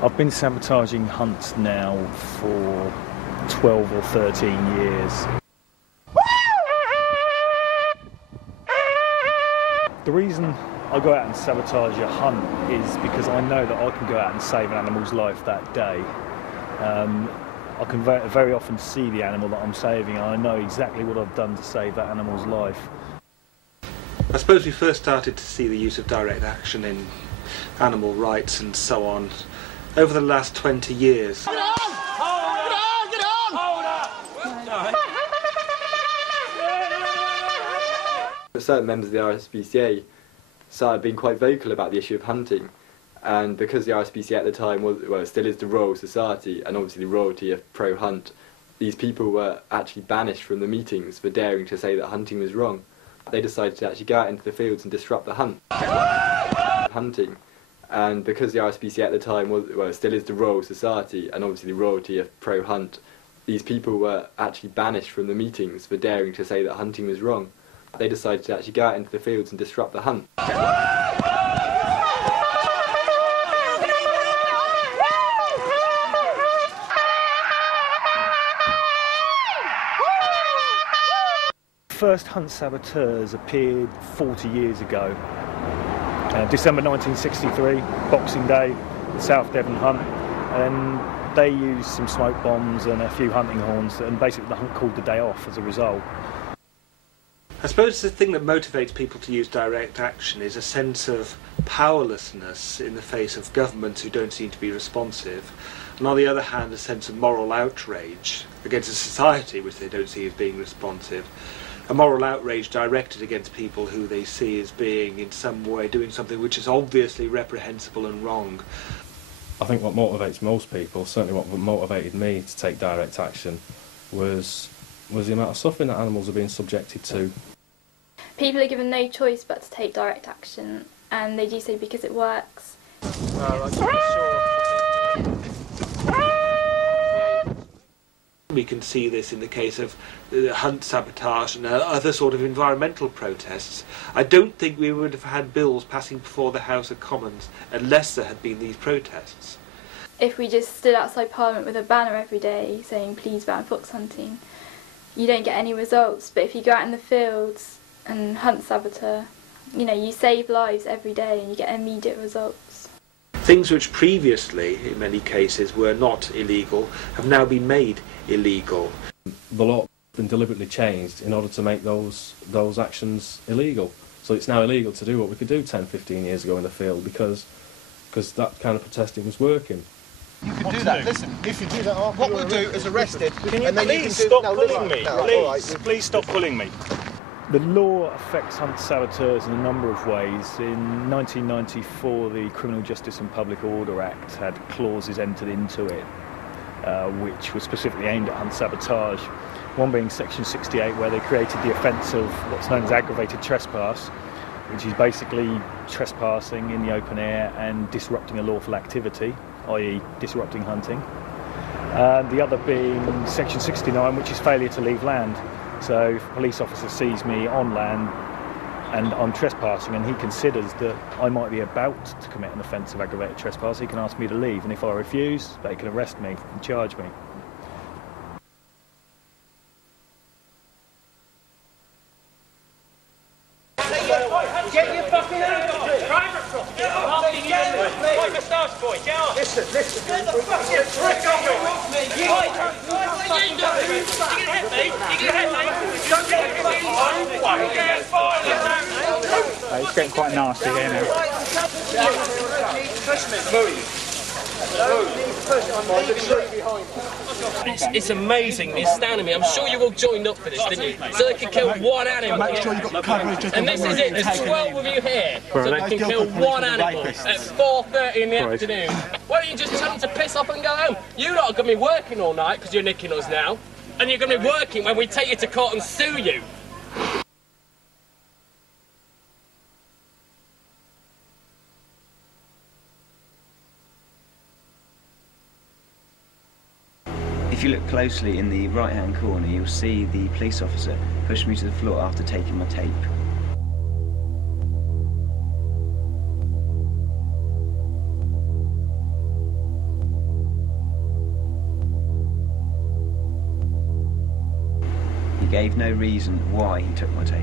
I've been sabotaging hunts now for 12 or 13 years. The reason I go out and sabotage a hunt is because I know that I can go out and save an animal's life that day. I can very often see the animal that I'm saving, and I know exactly what I've done to save that animal's life. I suppose we first started to see the use of direct action in animal rights and so on over the last 20 years. Get on! Hold on! Get on! Hold on! Certain members of the RSPCA started being quite vocal about the issue of hunting, and because the RSPCA at the time was, well, still is the Royal Society, and obviously the royalty of pro-hunt, these people were actually banished from the meetings for daring to say that hunting was wrong. They decided to actually go out into the fields and disrupt the hunting. And because the RSPCA at the time was, well, still is the Royal Society, and obviously the royalty of pro-hunt, these people were actually banished from the meetings for daring to say that hunting was wrong. They decided to actually go out into the fields and disrupt the hunt. First hunt saboteurs appeared 40 years ago. December 1963, Boxing Day, the South Devon hunt, and they used some smoke bombs and a few hunting horns, and basically the hunt called the day off as a result. I suppose the thing that motivates people to use direct action is a sense of powerlessness in the face of governments who don't seem to be responsive, and on the other hand a sense of moral outrage against a society which they don't see as being responsive. A moral outrage directed against people who they see as being in some way doing something which is obviously reprehensible and wrong. I think what motivates most people, certainly what motivated me to take direct action, was the amount of suffering that animals are being subjected to. People are given no choice but to take direct action, and they do so because it works. We can see this in the case of hunt sabotage and other sort of environmental protests. I don't think we would have had bills passing before the House of Commons unless there had been these protests. If we just stood outside Parliament with a banner every day saying please ban fox hunting, you don't get any results. But if you go out in the fields and hunt saboteur, you know, you save lives every day and you get immediate results. Things which previously, in many cases, were not illegal have now been made illegal. The law has been deliberately changed in order to make those actions illegal. So it's now illegal to do what we could do 10, 15 years ago in the field because that kind of protesting was working. You can do that. Listen, if you do that, what we'll do is arrest it. Can you please stop pulling me? Please stop pulling me. The law affects hunt saboteurs in a number of ways. In 1994, the Criminal Justice and Public Order Act had clauses entered into it which were specifically aimed at hunt sabotage. One being Section 68, where they created the offence of what's known as aggravated trespass, which is basically trespassing in the open air and disrupting a lawful activity, i.e. disrupting hunting. The other being Section 69, which is failure to leave land. So if a police officer sees me on land and I'm trespassing and he considers that I might be about to commit an offence of aggravated trespass, he can ask me to leave, and if I refuse, they can arrest me and charge me. Get your fucking hands off it! Private property! Like a staff boy, get off! Listen! Get the fucking prick off me! You ain't doing it! You can hit me! You can hit me! Don't get it! You get violent! It's getting quite nasty here now. Push me! Move! It's amazing. It's astounding me. I'm sure you all joined up for this, didn't you? So they can kill one animal. Make sure you got the coverage. And this is it. There's 12 of you here, so they can kill one animal at 4:30 in the afternoon. Why don't you just tell them to piss off and go home? You lot are going to be working all night because you're nicking us now, and you're going to be working when we take you to court and sue you. If you look closely in the right-hand corner, you'll see the police officer push me to the floor after taking my tape. He gave no reason why he took my tape.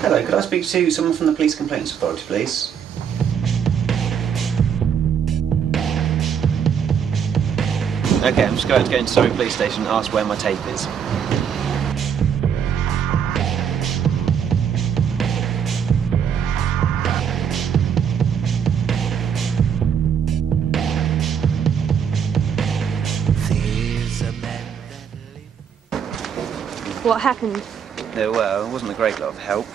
Hello, could I speak to someone from the Police Complaints Authority, please? Okay, I'm just going to go into Surrey Police Station and ask where my tape is. What happened? Well, it wasn't a great lot of help.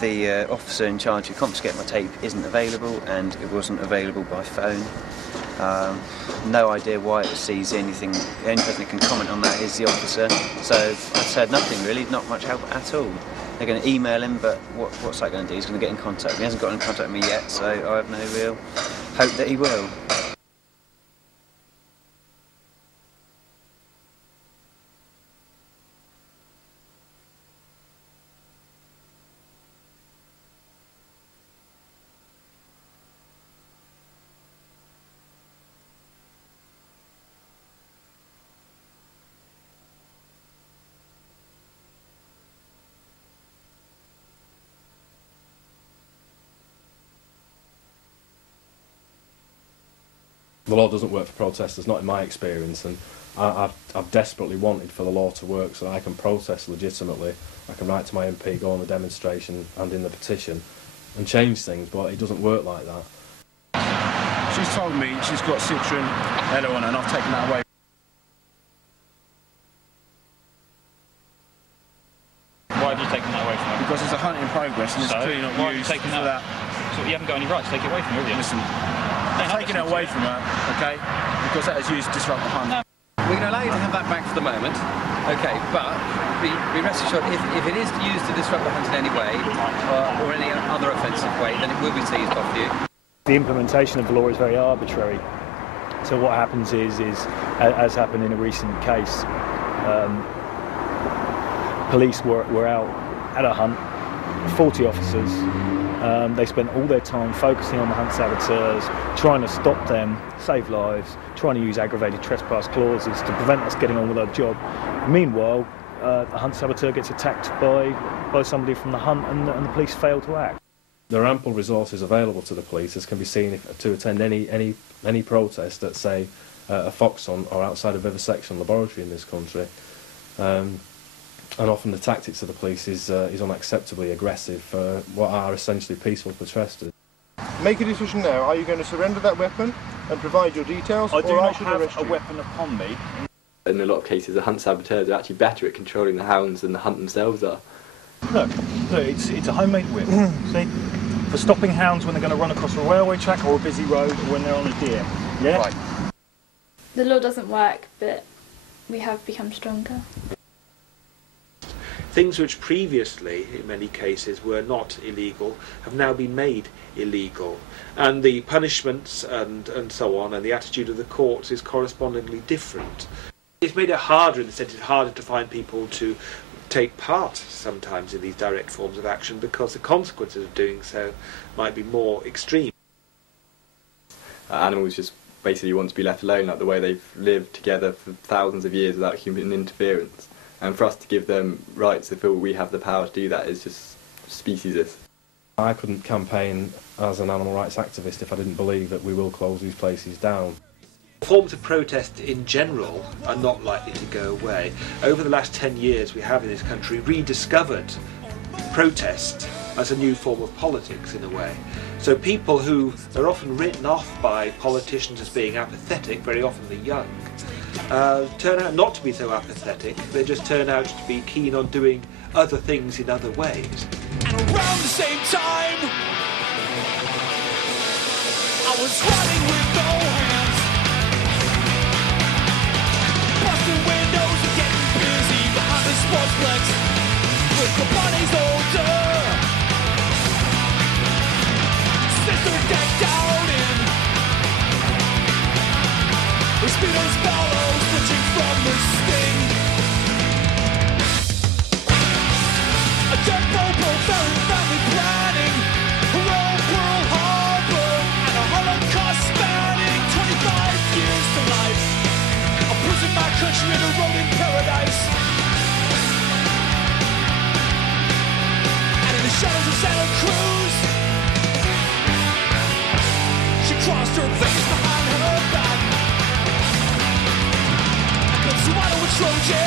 The officer in charge who confiscated my tape isn't available, and it wasn't available by phone. No idea why it was seized. The only person that can comment on that is the officer. So I've said nothing really, not much help at all. They're going to email him, but what's that going to do? He's going to get in contact with me. He hasn't got in contact with me yet, so I have no real hope that he will. The law doesn't work for protesters, not in my experience, and I've desperately wanted for the law to work so I can protest legitimately. I can write to my MP, go on the demonstration and in the petition and change things, but it doesn't work like that. She's told me she's got Citron heroin and I've taken that away. Why have you taken that away from her? Because it's a hunt in progress and it's clearly not used for that. So you haven't got any right to take it away from her, have you? Listen, I've taken it away from her, okay, because that is used to disrupt the hunt. No. We're going to allow you to have that back for the moment, okay, but be rest assured, if it is used to disrupt the hunt in any way, or any other offensive way, then it will be seized off you. The implementation of the law is very arbitrary. So what happens is as happened in a recent case, police were out at a hunt, 40 officers. They spent all their time focusing on the hunt saboteurs, trying to stop them, save lives, trying to use aggravated trespass clauses to prevent us getting on with our job. Meanwhile, the hunt saboteur gets attacked by somebody from the hunt and the police fail to act. There are ample resources available to the police, as can be seen to attend any protest at, say, a fox hunt or outside a vivisection laboratory in this country. And often the tactics of the police is unacceptably aggressive for what are essentially peaceful protesters. Make a decision now. Are you going to surrender that weapon and provide your details, I do or not should have arrest a you? weapon upon me. In a lot of cases, the hunt saboteurs are actually better at controlling the hounds than the hunt themselves are. Look, it's a homemade whip. See, for stopping hounds when they're going to run across a railway track or a busy road, or when they're on a deer. Yeah. Right. The law doesn't work, but we have become stronger. Things which previously, in many cases, were not illegal have now been made illegal. And the punishments and so on, and the attitude of the courts is correspondingly different. It's made it harder, in the sense it's harder to find people to take part sometimes in these direct forms of action because the consequences of doing so might be more extreme. Animals just basically want to be left alone, like the way they've lived together for thousands of years without human interference. And for us to give them rights to feel we have the power to do that is just speciesist. I couldn't campaign as an animal rights activist if I didn't believe that we will close these places down. Forms of protest in general are not likely to go away. Over the last 10 years we have in this country rediscovered protest as a new form of politics in a way. So people who are often written off by politicians as being apathetic, very often the young, turn out not to be so apathetic. They just turn out to be keen on doing other things in other ways. And around the same time, I was running with no hands, busting windows and getting busy behind the sportsplex with the bunnies older. Sister decked out in the Speedos follow, switching from the sting. crossed her face behind her back. But so why don't we Trojan?